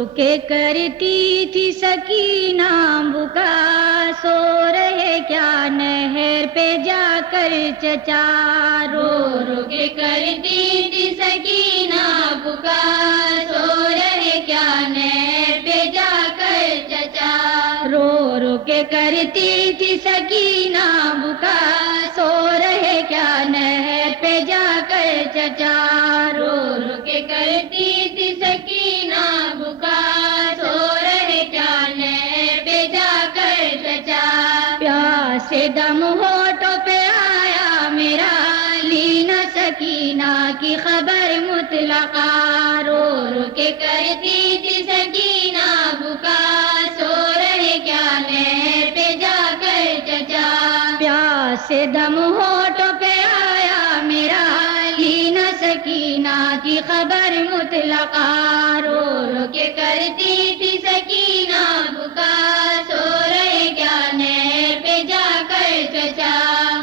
رو کے کرتی تھی سکینہ بکا، سو رہے کیا نہر پہ جا کر چچا، رو رو کے کرتی تھی سکینہ بکا، سو رہے کیا نہر پہ جا کر چچا، رو رو کے کرتی تھی سکینہ بکا، سو رہے کیا نہر پہ جا کر چچا، رو رو کے کرتی تھی سکینہ بکا، سو رہے کیا نہر پہ جا کر چچا، پیاس سے دم ہونٹوں پہ آیا میرا، لی نہ سکینہ کی خبر مطلقہ، رو رو کے کرتی تھی سکینہ بکا، سو رہے کیا نہر پہ جا کر چچا، پیاس سے دم ہونٹوں پہ آیا میرا، لی نہ سکینہ کی خبر مطلقہ، رو رو کے کرتی تھی سکینہ بکا، سو رہے کیا نہر پہ جا کر چچا،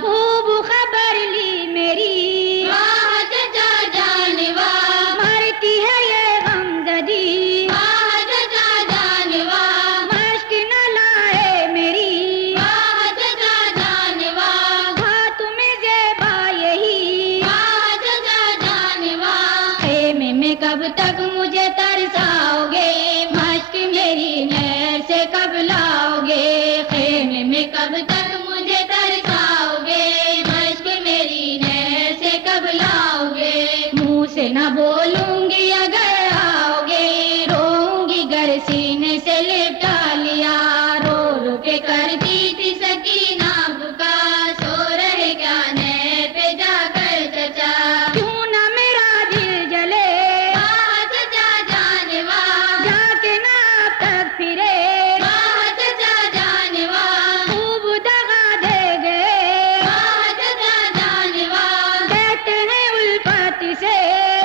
خوب خبر لی میری واہ چچا جانوا، مرتی ہے یہ غمزدی واہ چچا جانوا، مشک نہ لائے میری واہ چچا جانوا، ہاتھ میں زیبا یہی واہ چچا جانوا، خیمے میں کب تک مجھے ترساؤ گے، مشک میری نہر سے کب لاؤ گے، خیمے میں کب تک مجھے ترساؤ گے، مشک میری نہر سے کب لاؤ گے، منہ سے نہ بولوں گی اگر آؤ گے، روؤں گی گر سینے سے لپٹا لیا، رو رو کے کرتی تھی سکینہ بکا، سو رہے کیا نہر پہ جا کر چچا، کیوں نہ میرا دل جلے واہ چچا جانوا، جا کے نہ اب تک پھرے واہ چچا جانوا، خوب دغا دے گئے واہ چچا جانوا، کہتے ہیں الفت سے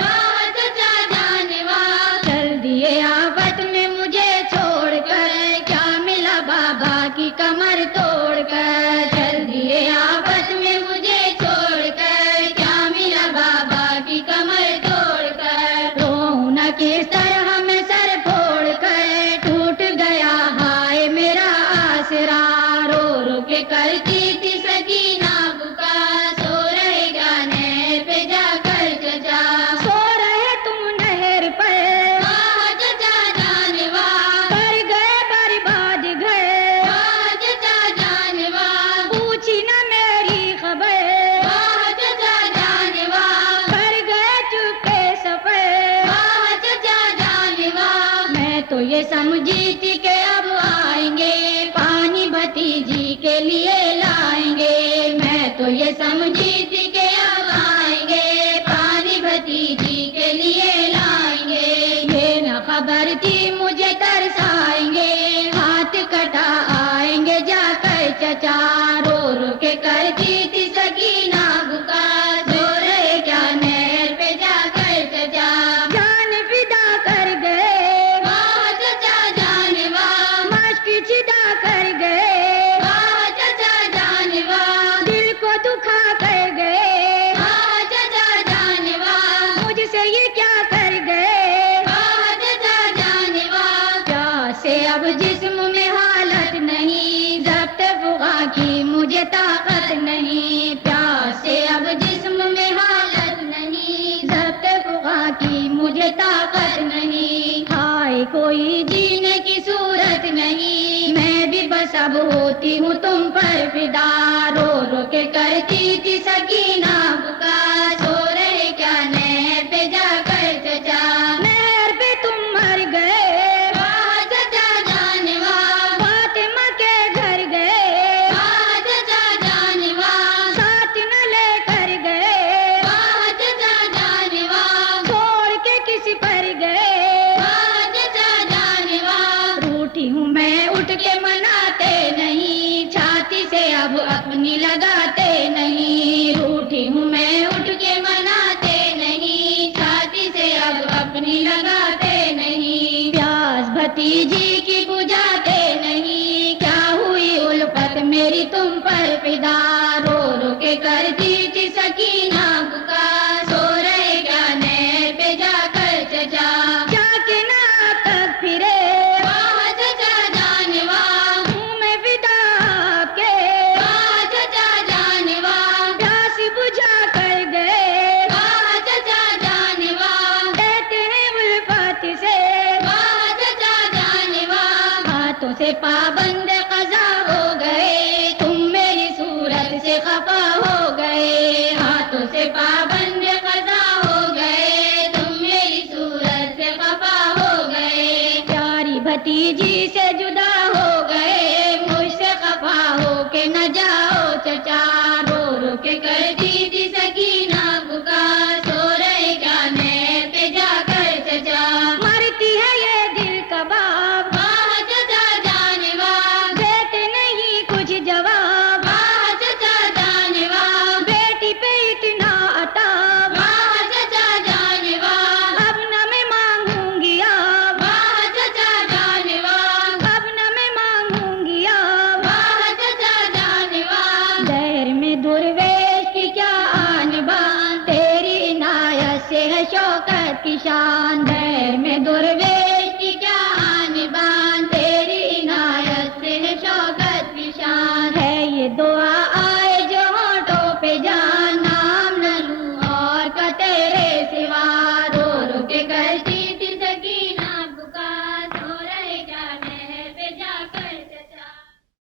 واہ چچا جانوا، چل دیے آفت میں مجھے چھوڑ کر، کیا ملا بابا کی کمر توڑ کر، چل دیے آفت میں مجھے چھوڑ کر، کیا ملا بابا کی کمر توڑ کر، روؤں نہ کس طرح میں سر پھوڑ کر، ٹوٹ گیا ہائے میرا آسرا، رو رو کے کرتی تھی سکینہ بکا، سو رہے گا نہر پہ جا کر چچا، سو رہے تم نہر پر واہ چچا جانوا، کر گئے برباد گھر واہ چچا جانوا، پوچھی نہ میری خبر واہ چچا جانوا، کر گئے چپے سفر واہ چچا جانوا، میں تو یہ سمجھی تھی کہ اب آئیں گے، پانی بھتیجی کے لیے لائیں گے، میں تو یہ سمجھی تھی کہ اب آئیں گے، پانی بھتیجی کے لیے لائیں گے، یہ نہ خبر تھی مجھے ترسائیں گے، ہاتھ کٹا آئیں گے جا کر چچا، رو رو کے کرتی تھی سکینہ بکا، سو رہے کیا نہر پہ جا کر چچا، جان فدا کر گئے واہ چچا جانوا، مشک چدا کر گئے واہ چچا جانوا، دل کو دکھا کر گئے واہ چچا جانوا، مجھ سے یہ کیا کر گئے واہ چچا جانوا، پیاس سے اب جسم میں حالت نہیں، ضبط فغا کی مجھے طاقت نہیں، پیاس سے اب جسم میں حالت نہیں، ضبط فغا کی مجھے طاقت نہیں، ہائے کوئی جینے کی صورت نہیں، میں بھی بس اب ہوتی ہوں تم پر فدا، رو رو کے کرتی تھی سکینہ بکا، سو رہے کیا نہر پہ جا کر چچا، نہر پہ تم مر گئے واہ چچا جانوا، فاطمہ کے گھر گئے واہ چچا جانوا، ساتھ نہ لے کر گئے واہ چچا جانوا، چھوڑ کے کسی پر گئے واہ چچا جانوا، روٹھی ہوں میں اٹھ کے مناتے نہیں، چھاتی سے اب اپنی لگاتے نہیں، روٹھی ہوں میں اٹھ کے مناتے نہیں، چھاتی سے اب اپنی لگاتے نہیں، پیاس بھتیجی کی بجھاتے نہیں، کیا ہوئی الفت میری تم پر فدا، رو رو کے کرتی تھی سکینہ بکا، سو رہے کیا نہر پہ جا کر چچا، جا کے نہ اب تک پھرے سے پابند قضا ہو گئے، تم میری صورت سے خفا ہو گئے، ہاتھوں سے پابند قضا ہو گئے، تم میری صورت سے خفا ہو گئے، پیاری بھتیجی سے جدا